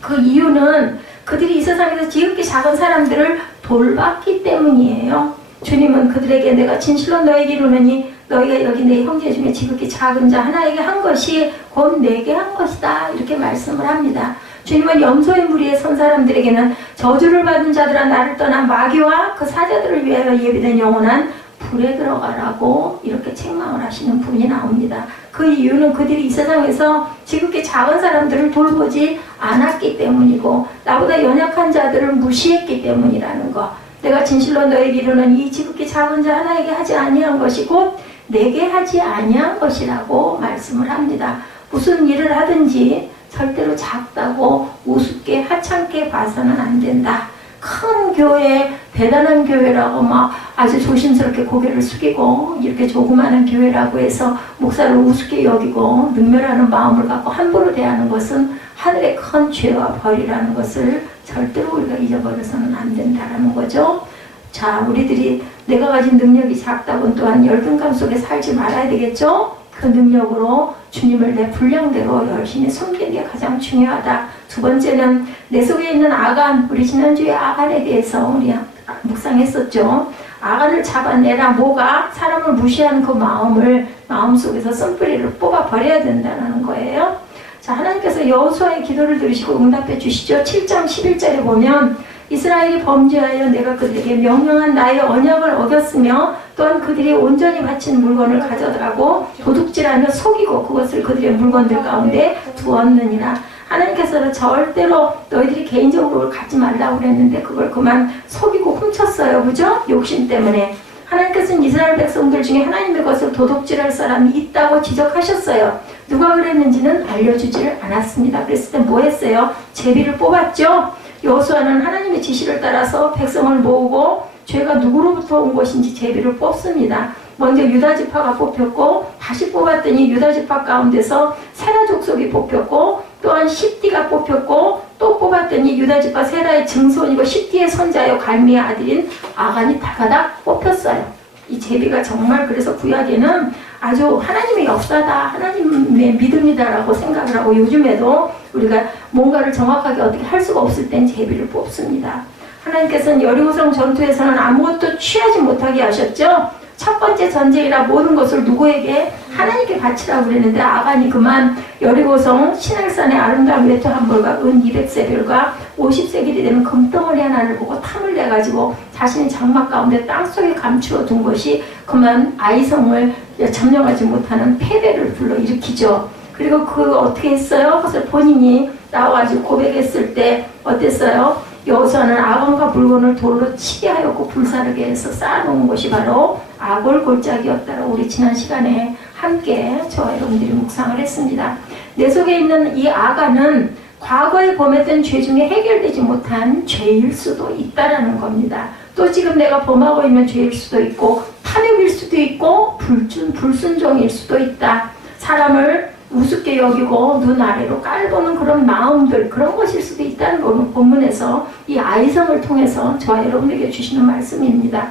그 이유는 그들이 이 세상에서 지극히 작은 사람들을 돌봤기 때문이에요. 주님은 그들에게 내가 진실로 너에게 이르노니 너희가 여기 내 형제 중에 지극히 작은 자 하나에게 한 것이 곧 내게 한 것이다. 이렇게 말씀을 합니다. 주님은 염소의 무리에 선 사람들에게는 저주를 받은 자들아 나를 떠난 마귀와 그 사자들을 위하여 예비된 영원한 불에 들어가라고 이렇게 책망을 하시는 분이 나옵니다. 그 이유는 그들이 이 세상에서 지극히 작은 사람들을 돌보지 않았기 때문이고 나보다 연약한 자들을 무시했기 때문이라는 것. 내가 진실로 너에게 이르는 이 지극히 작은 자 하나에게 하지 아니한 것이 곧 내게 하지 아니한 것이라고 말씀을 합니다. 무슨 일을 하든지 절대로 작다고 우습게 하찮게 봐서는 안 된다. 큰 교회, 대단한 교회라고 막 아주 조심스럽게 고개를 숙이고 이렇게 조그마한 교회라고 해서 목사를 우습게 여기고 능멸하는 마음을 갖고 함부로 대하는 것은 하늘의 큰 죄와 벌이라는 것을 절대로 우리가 잊어버려서는 안 된다라는 거죠. 자, 우리들이 내가 가진 능력이 작다고 또한 열등감 속에 살지 말아야 되겠죠? 그 능력으로 주님을 내 분량대로 열심히 섬기는 게 가장 중요하다. 두 번째는 내 속에 있는 아간, 우리 지난주에 아간에 대해서 우리 묵상했었죠. 아간을 잡아내라. 뭐가? 사람을 무시하는 그 마음을 마음속에서 쓴뿌리를 뽑아버려야 된다는 거예요. 자, 하나님께서 여호수아의 기도를 들으시고 응답해 주시죠. 7장 11절에 보면 이스라엘이 범죄하여 내가 그들에게 명령한 나의 언약을 어겼으며 또한 그들이 온전히 바친 물건을 가져가고 도둑질하며 속이고 그것을 그들의 물건들 가운데 두었느니라. 하나님께서는 절대로 너희들이 개인적으로 갖지 말라고 그랬는데 그걸 그만 속이고 훔쳤어요. 그죠? 욕심 때문에. 하나님께서는 이스라엘 백성들 중에 하나님의 것을 도둑질할 사람이 있다고 지적하셨어요. 누가 그랬는지는 알려주지를 않았습니다. 그랬을 때 뭐 했어요? 제비를 뽑았죠? 여호수아는 하나님의 지시를 따라서 백성을 모으고 죄가 누구로부터 온 것인지 제비를 뽑습니다. 먼저 유다 지파가 뽑혔고 다시 뽑았더니 유다 지파 가운데서 세라 족속이 뽑혔고 또한 십디가 뽑혔고 또 뽑았더니 유다 지파 세라의 증손이고 십디의 손자요 갈미의 아들인 아간이 다가닥 뽑혔어요. 이 제비가 정말 그래서 구약에는 아주 하나님의 역사다, 하나님의 믿음이다라고 생각을 하고, 요즘에도 우리가 뭔가를 정확하게 어떻게 할 수가 없을 땐 제비를 뽑습니다. 하나님께서는 여리고성 전투에서는 아무것도 취하지 못하게 하셨죠. 첫 번째 전쟁이라 모든 것을 누구에게? 하나님께 바치라고 그랬는데, 아간이 그만 여리고성 시날산의 아름다운 외투 한 벌과 은 200세겔과 50세겔이 되는 금덩어리 하나를 보고 탐을 내가지고 자신의 장막 가운데 땅속에 감추어 둔 것이 그만 아이성을 점령하지 못하는 패배를 불러일으키죠. 그리고 그 어떻게 했어요? 그것을 본인이 나와가지고 고백했을 때 어땠어요? 여호수아는 아간과 물건을 돌로 치게 하였고 불사르게 해서 쌓아놓은 것이 바로 아골 골짜기였다라고 우리 지난 시간에 함께 저와 여러분들이 묵상을 했습니다. 내 속에 있는 이 아간은 과거에 범했던 죄 중에 해결되지 못한 죄일 수도 있다라는 겁니다. 또 지금 내가 범하고 있는 죄일 수도 있고 탐욕일 수도 있고 불순종일 수도 있다. 사람을 우습게 여기고 눈 아래로 깔보는 그런 마음들, 그런 것일 수도 있다는 본문에서 이 아이성을 통해서 저와 여러분에게 주시는 말씀입니다.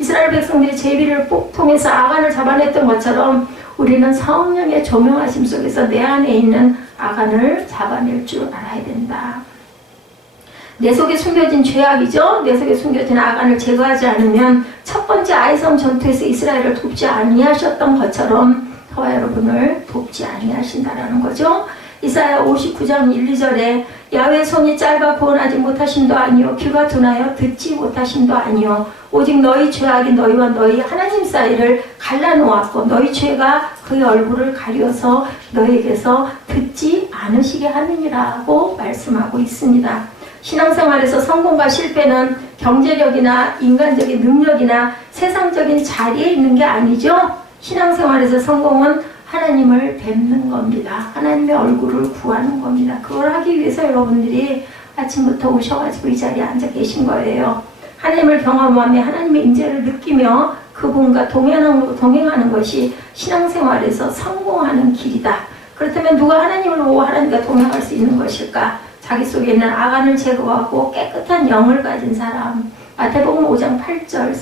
이스라엘 백성들이 제비를 통해서 아간을 잡아냈던 것처럼 우리는 성령의 조명하심 속에서 내 안에 있는 아간을 잡아낼 줄 알아야 된다. 내 속에 숨겨진 죄악이죠. 내 속에 숨겨진 아간을 제거하지 않으면 첫 번째 아이성 전투에서 이스라엘을 돕지 아니하셨던 것처럼 저와 여러분을 돕지 아니하신다라는 거죠. 이사야 59장 1, 2절에 야훼 손이 짧아 구원하지 못하심도 아니요 귀가 둔하여 듣지 못하심도 아니요 오직 너희 죄악이 너희와 너희 하나님 사이를 갈라놓았고 너희 죄가 그의 얼굴을 가려서 너희에게서 듣지 않으시게 하느니라고 말씀하고 있습니다. 신앙생활에서 성공과 실패는 경제력이나 인간적인 능력이나 세상적인 자리에 있는 게 아니죠. 신앙생활에서 성공은 하나님을 뵙는 겁니다. 하나님의 얼굴을 구하는 겁니다. 그걸 하기 위해서 여러분들이 아침부터 오셔가지고 이 자리에 앉아 계신 거예요. 하나님을 경험하며 하나님의 임재를 느끼며 그분과 동행하는 것이 신앙생활에서 성공하는 길이다. 그렇다면 누가 하나님을 보고 하나님과 동행할 수 있는 것일까? 자기 속에 있는 아간을 제거하고 깨끗한 영을 가진 사람. 마태복음 5장 8절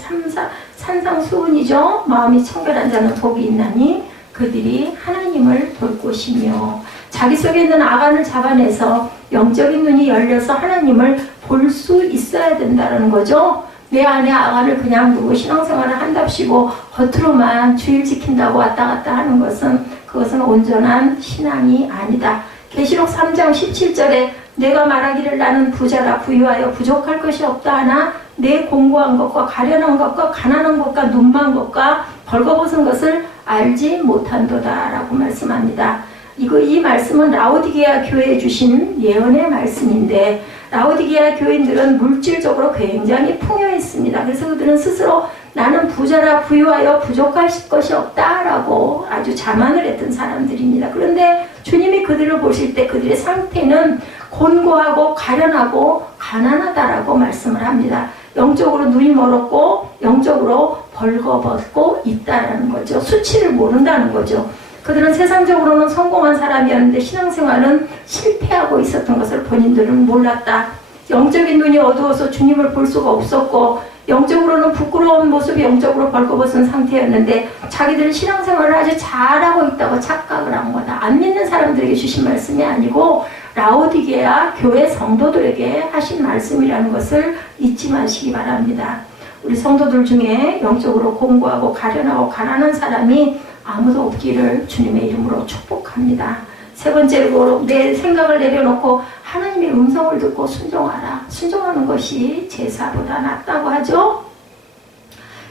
산상수훈이죠. 마음이 청결한 자는 복이 있나니 그들이 하나님을 볼 것이며, 자기 속에 있는 아간을 잡아내서 영적인 눈이 열려서 하나님을 볼 수 있어야 된다는 거죠. 내 안에 아간을 그냥 두고 신앙생활을 한답시고 겉으로만 주일 지킨다고 왔다 갔다 하는 것은 그것은 온전한 신앙이 아니다. 계시록 3장 17절에 내가 말하기를 나는 부자라 부유하여 부족할 것이 없다 하나 내 공고한 것과 가련한 것과 가난한 것과 눈만 것과 벌거벗은 것을 알지 못한도다 라고 말씀합니다. 이 말씀은 라오디게아 교회에 주신 예언의 말씀인데, 라오디게아 교인들은 물질적으로 굉장히 풍요했습니다. 그래서 그들은 스스로 나는 부자라 부유하여 부족할 것이 없다라고 아주 자만을 했던 사람들입니다. 그런데 주님이 그들을 보실 때 그들의 상태는 곤고하고 가련하고 가난하다라고 말씀을 합니다. 영적으로 눈이 멀었고 영적으로 벌거벗고 있다라는 거죠. 수치를 모른다는 거죠. 그들은 세상적으로는 성공한 사람이었는데 신앙생활은 실패하고 있었던 것을 본인들은 몰랐다. 영적인 눈이 어두워서 주님을 볼 수가 없었고 영적으로는 부끄러운 모습이 영적으로 벌거벗은 상태였는데 자기들은 신앙생활을 아주 잘하고 있다고 착각을 한 거다. 안 믿는 사람들에게 주신 말씀이 아니고 라오디게아 교회 성도들에게 하신 말씀이라는 것을 잊지 마시기 바랍니다. 우리 성도들 중에 영적으로 공고하고 가련하고 가난한 사람이 아무도 없기를 주님의 이름으로 축복합니다. 세 번째로 내 생각을 내려놓고 하나님의 음성을 듣고 순종하라. 순종하는 것이 제사보다 낫다고 하죠.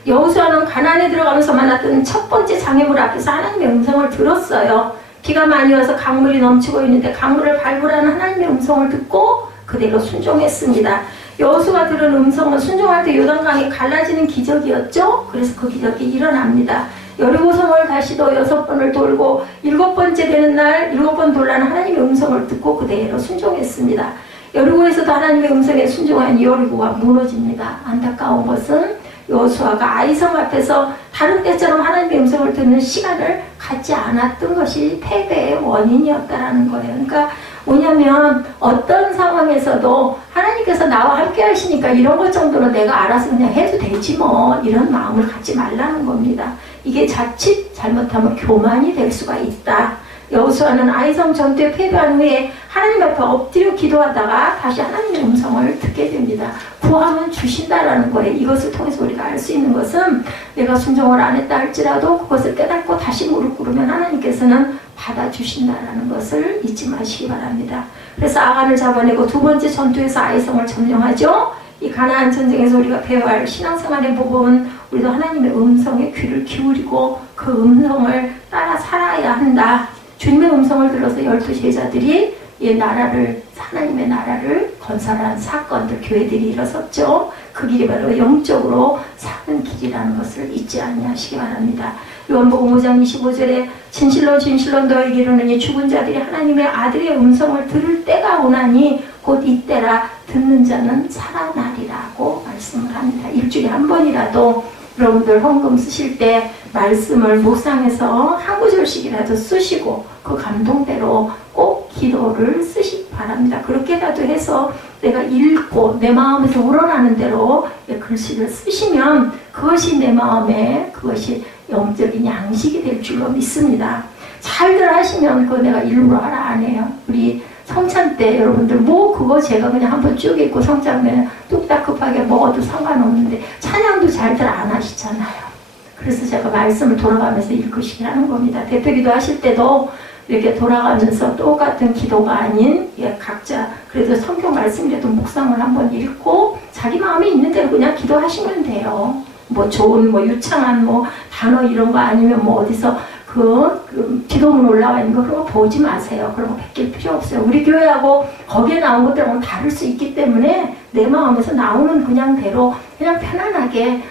여호수아는 가나안에 들어가면서 만났던 첫 번째 장애물 앞에서 하나님의 음성을 들었어요. 비가 많이 와서 강물이 넘치고 있는데 강물을 밟으라는 하나님의 음성을 듣고 그대로 순종했습니다. 여호수아가 들은 음성은 순종할 때 요단강이 갈라지는 기적이었죠. 그래서 그 기적이 일어납니다. 여리고성을 다시 또 6번을 돌고 7번째 되는 날 7번 돌라는 하나님의 음성을 듣고 그대로 순종했습니다. 여리고에서도 하나님의 음성에 순종한 여리고가 무너집니다. 안타까운 것은 여호수아가 아이성 앞에서 다른 때처럼 하나님의 음성을 듣는 시간을 갖지 않았던 것이 패배의 원인이었다라는 거예요. 그러니까 뭐냐면 어떤 상황에서도 하나님께서 나와 함께 하시니까 이런 것 정도는 내가 알아서 그냥 해도 되지 뭐, 이런 마음을 갖지 말라는 겁니다. 이게 자칫 잘못하면 교만이 될 수가 있다. 여호수아는 아이성 전투에 패배한 후에 하나님 앞에 엎드려 기도하다가 다시 하나님의 음성을 듣게 됩니다. 구하면 주신다라는 거예요. 이것을 통해서 우리가 알 수 있는 것은 내가 순종을 안 했다 할지라도 그것을 깨닫고 다시 무릎 꿇으면 하나님께서는 받아주신다라는 것을 잊지 마시기 바랍니다. 그래서 아간을 잡아내고 두 번째 전투에서 아이성을 점령하죠. 이 가나안 전쟁에서 우리가 배워야 할 신앙생활의 모범은 우리도 하나님의 음성에 귀를 기울이고 그 음성을 따라 살아야 한다. 주님의 음성을 들어서 12제자들이 이 나라를, 하나님의 나라를 건설한 사건들, 교회들이 일어섰죠. 그 길이 바로 영적으로 사는 길이라는 것을 잊지 아니하시기 바랍니다. 요한복음 5장 25절에 진실로 진실로 너에게 이르노니 죽은 자들이 하나님의 아들의 음성을 들을 때가 오나니 곧 이때라. 듣는 자는 살아나리라고 말씀을 합니다. 일주일에 한 번이라도 여러분들 헌금 쓰실 때 말씀을 묵상해서 한 구절씩이라도 쓰시고 그 감동대로 꼭 기도를 쓰시기 바랍니다. 그렇게라도 해서 내가 읽고 내 마음에서 우러나는 대로 글씨를 쓰시면 그것이 내 마음에 그것이 영적인 양식이 될 줄로 믿습니다. 잘들 하시면 그거 내가 일부러 하라 안 해요. 우리 성찬 때 여러분들 뭐 그거 제가 그냥 한번 쭉 읽고 성찬에 뚝딱 급하게 먹어도 상관없는데 찬양도 잘들 안 하시잖아요. 그래서 제가 말씀을 돌아가면서 읽으시게 하는 겁니다. 대표기도 하실 때도 이렇게 돌아가면서 똑같은 기도가 아닌 각자 그래도 성경 말씀이라도 묵상을 한번 읽고 자기 마음에 있는 대로 그냥 기도하시면 돼요. 뭐 좋은 뭐 유창한 뭐 단어 이런 거 아니면 뭐 어디서 그 기도문 올라와 있는 거 그런 거 보지 마세요. 그런 거 베낄 필요 없어요. 우리 교회하고 거기에 나온 것들하고는 다를 수 있기 때문에 내 마음에서 나오는 그냥 대로 그냥 편안하게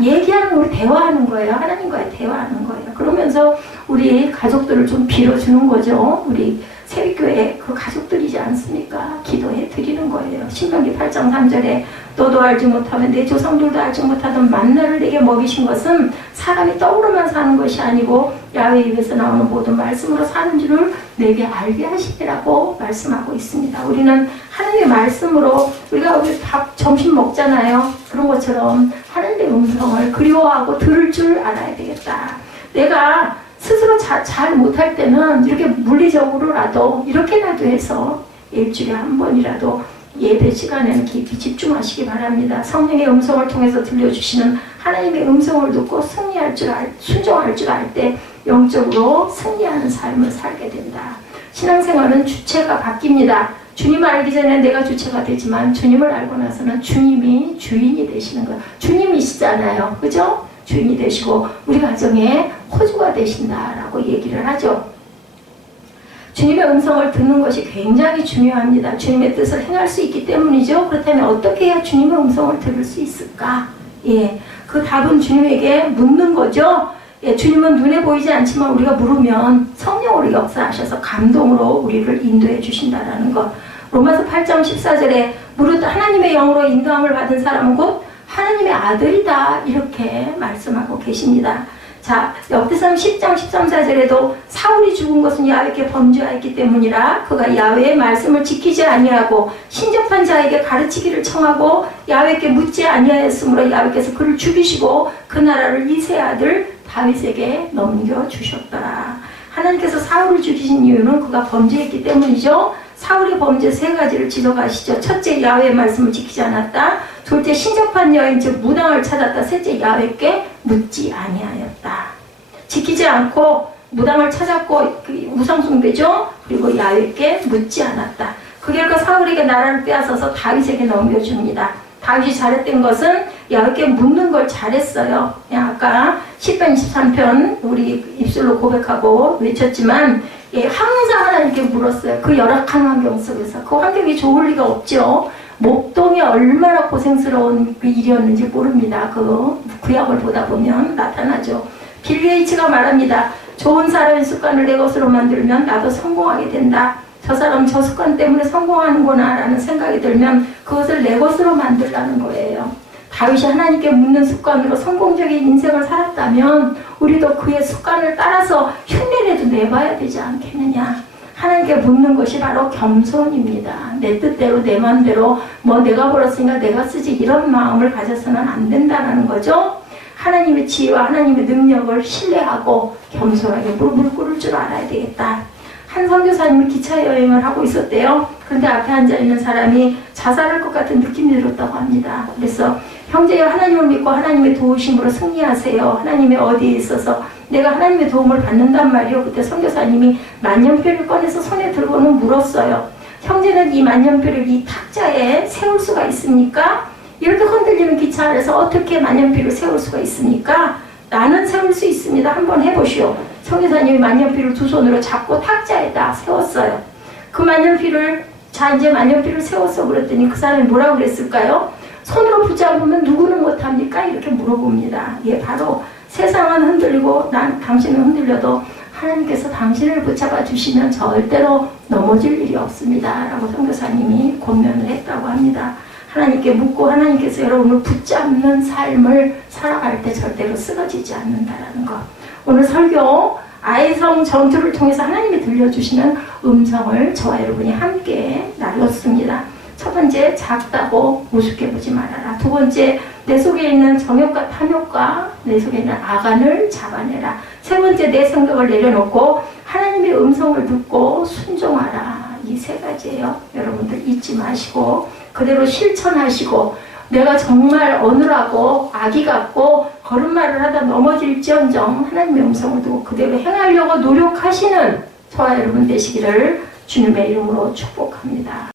얘기하는 우리 대화하는 거예요. 하나님과의 대화하는 거예요. 그러면서 우리 가족들을 좀 빌어주는 거죠. 우리 세비교회 그 가족들이지 않습니까? 기도해 드리는 거예요. 신명기 8장 3절에 너도 알지 못하면 내 조상들도 알지 못하던 만나를 내게 먹이신 것은 사람이 떡으로만 사는 것이 아니고 야훼 입에서 나오는 모든 말씀으로 사는 줄을 내게 알게 하시리라고 말씀하고 있습니다. 우리는 하나님의 말씀으로 우리가 우리 밥 점심 먹잖아요. 그런 것처럼 하나님의 음성을 그리워하고 들을 줄 알아야 되겠다. 내가 스스로 잘 못할 때는 이렇게 물리적으로라도 이렇게라도 해서 일주일에 한 번이라도 예배 시간에는 깊이 집중하시기 바랍니다. 성령의 음성을 통해서 들려주시는 하나님의 음성을 듣고 순종할 줄 알 때 영적으로 승리하는 삶을 살게 된다. 신앙생활은 주체가 바뀝니다. 주님을 알기 전에 내가 주체가 되지만 주님을 알고 나서는 주님이 주인이 되시는 거예요. 주님이시잖아요. 그죠? 주인이 되시고 우리 가정의 호주가 되신다라고 얘기를 하죠. 주님의 음성을 듣는 것이 굉장히 중요합니다. 주님의 뜻을 행할 수 있기 때문이죠. 그렇다면 어떻게 해야 주님의 음성을 들을 수 있을까? 예, 그 답은 주님에게 묻는 거죠. 예, 주님은 눈에 보이지 않지만 우리가 물으면 성령으로 역사하셔서 감동으로 우리를 인도해 주신다라는 것. 로마서 8장 14절에 무릇 하나님의 영으로 인도함을 받은 사람은 곧 하나님의 아들이다 이렇게 말씀하고 계십니다. 자, 역대상 10장 13절에도 사울이 죽은 것은 야훼께 범죄하였기 때문이라 그가 야훼의 말씀을 지키지 아니하고 신접한 자에게 가르치기를 청하고 야훼께 묻지 아니하였으므로 야훼께서 그를 죽이시고 그 나라를 이새의 아들 다윗에게 넘겨주셨더라. 하나님께서 사울을 죽이신 이유는 그가 범죄했기 때문이죠. 사울의 범죄 세 가지를 지적하시죠. 첫째, 야훼의 말씀을 지키지 않았다. 둘째, 신접한 여인 즉 무당을 찾았다. 셋째, 야훼께 묻지 아니하였다. 지키지 않고 무당을 찾았고 그 우상숭배죠. 그리고 야훼께 묻지 않았다. 그 결과 사울에게 나라를 빼앗아서 다윗에게 넘겨줍니다. 다윗이 잘했던 것은 야훼께 묻는 걸 잘했어요. 그냥 아까 10편 23편 우리 입술로 고백하고 외쳤지만 항상 하나님께 물었어요. 그 열악한 환경 속에서. 그 환경이 좋을 리가 없죠. 목동이 얼마나 고생스러운 그 일이었는지 모릅니다. 그 구약을 보다 보면 나타나죠. 빌 게이츠가 말합니다. 좋은 사람의 습관을 내 것으로 만들면 나도 성공하게 된다. 저 사람 저 습관 때문에 성공하는구나 라는 생각이 들면 그것을 내 것으로 만들라는 거예요. 다윗이 하나님께 묻는 습관으로 성공적인 인생을 살았다면 우리도 그의 습관을 따라서 흉내내도 내봐야 되지 않겠느냐. 하나님께 묻는 것이 바로 겸손입니다. 내 뜻대로 내 마음대로 뭐 내가 벌었으니까 내가 쓰지 이런 마음을 가져서는 안 된다는 거죠. 하나님의 지혜와 하나님의 능력을 신뢰하고 겸손하게 무릎을 꿇을 줄 알아야 되겠다. 한 선교사님이 기차 여행을 하고 있었대요. 그런데 앞에 앉아있는 사람이 자살할 것 같은 느낌이 들었다고 합니다. 그래서 형제여 하나님을 믿고 하나님의 도우심으로 승리하세요. 하나님의 어디에 있어서 내가 하나님의 도움을 받는단 말이요. 그때 선교사님이 만년필을 꺼내서 손에 들고는 물었어요. 형제는 이 만년필을 이 탁자에 세울 수가 있습니까? 이렇게 흔들리는 기차 안에서 어떻게 만년필을 세울 수가 있습니까? 나는 세울 수 있습니다. 한번 해보시오. 선교사님이 만년필을 두 손으로 잡고 탁자에다 세웠어요. 그 만년필을 자 이제 만년필을 세웠어 그랬더니 그 사람이 뭐라고 그랬을까요? 손으로 붙잡으면 누구는 못합니까? 이렇게 물어봅니다. 예, 바로 세상은 흔들리고 당신은 흔들려도 하나님께서 당신을 붙잡아 주시면 절대로 넘어질 일이 없습니다. 라고 선교사님이 권면을 했다고 합니다. 하나님께 묻고 하나님께서 여러분을 붙잡는 삶을 살아갈 때 절대로 쓰러지지 않는다라는 것. 오늘 설교 아이성 전투를 통해서 하나님이 들려주시는 음성을 저와 여러분이 함께 나눴습니다. 첫 번째, 작다고 우습게 보지 말아라. 두 번째, 내 속에 있는 정욕과 탐욕과 내 속에 있는 악안을 잡아내라. 세 번째, 내 생각을 내려놓고 하나님의 음성을 듣고 순종하라. 이 세 가지예요. 여러분들 잊지 마시고 그대로 실천하시고 내가 정말 어눌하고 악이 같고 걸음마를 하다 넘어질지언정 하나님의 음성을 두고 그대로 행하려고 노력하시는 저와 여러분 되시기를 주님의 이름으로 축복합니다.